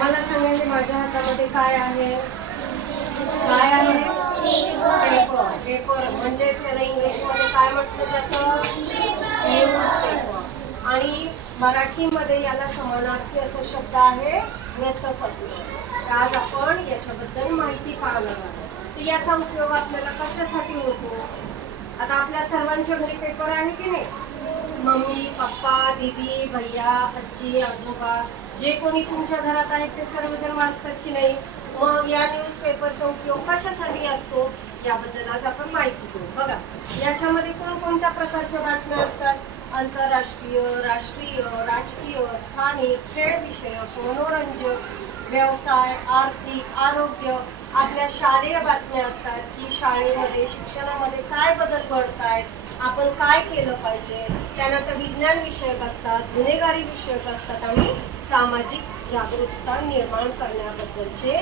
मला की माझ्या हातामध्ये काय आहे? काय आहे? पेपर. पेपर. म्हणजेच याला इंग्लिशमध्ये काय म्हटलं जातं? न्यूज पेपर आणि मराठीमध्ये याला समानार्थी असा शब्द आहे वृत्तपत्र. आज आपण याच्याबद्दल माहिती पाहणार आहोत. तर याचा उपयोग आपल्याला कशासाठी होतो? आता आपल्या सर्वांच्या घरी पेपर आहे की नाही? मम्मी पप्पा दीदी भैया आजी आजोबा जे कोणी तुमच्या घरात आहेत ते सर्वजण वाचतात की नाही मग या न्यूजपेपरचा उपयोग कशासाठी असतो? याबद्दल आज आपण माहिती घेऊ. बघा याच्यामध्ये कोणकोणत्या प्रकारच्या बातम्या असतात? आंतरराष्ट्रीय राष्ट्रीय राजकीय स्थानिक खेळ विषयक मनोरंजक व्यवसाय आर्थिक आरोग्य आपल्या शालेय बातम्या असतात की शाळेमध्ये शिक्षणामध्ये काय बदल घडत आहेत आपण काय केलं पाहिजे? त्यानंतर विज्ञान विषयक असतात गुन्हेगारी विषयक असतात आणि सामाजिक जागरूकता निर्माण करण्याबद्दलचे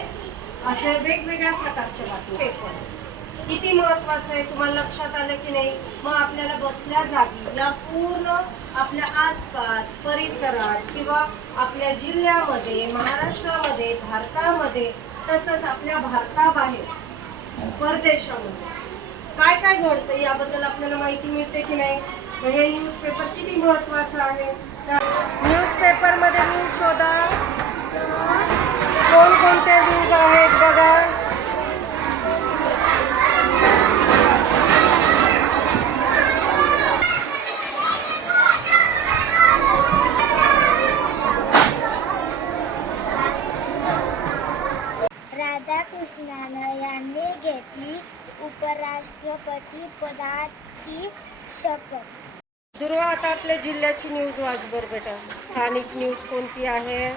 अशा वेगवेगळ्या प्रकारच्या बातम्या. पेपर. किती महत्वाचं आहे? तुम्हाला लक्षात आलं की नाही? मग आपल्याला बसल्या जागी या पूर्ण आपल्या आसपास परिसरात किंवा आपल्या जिल्ह्यामध्ये महाराष्ट्रामध्ये भारतामध्ये तसंच आपल्या भारताबाहेर परदेशामध्ये. काय काय घडतं याबद्दल आपल्याला माहिती मिळते की नाही? हे न्यूजपेपर किती महत्वाचं आहे? तर न्यूजपेपर शोधा कोणकोणते न्यूज आहेत बघा राधाकृष्णन यांनी घेतली उपराष्ट्रपती पदाची शपथ. दुर्वा आता आपल्या जिल्ह्याची न्यूज वाजबर बेटा. स्थानिक न्यूज कोणती आहे?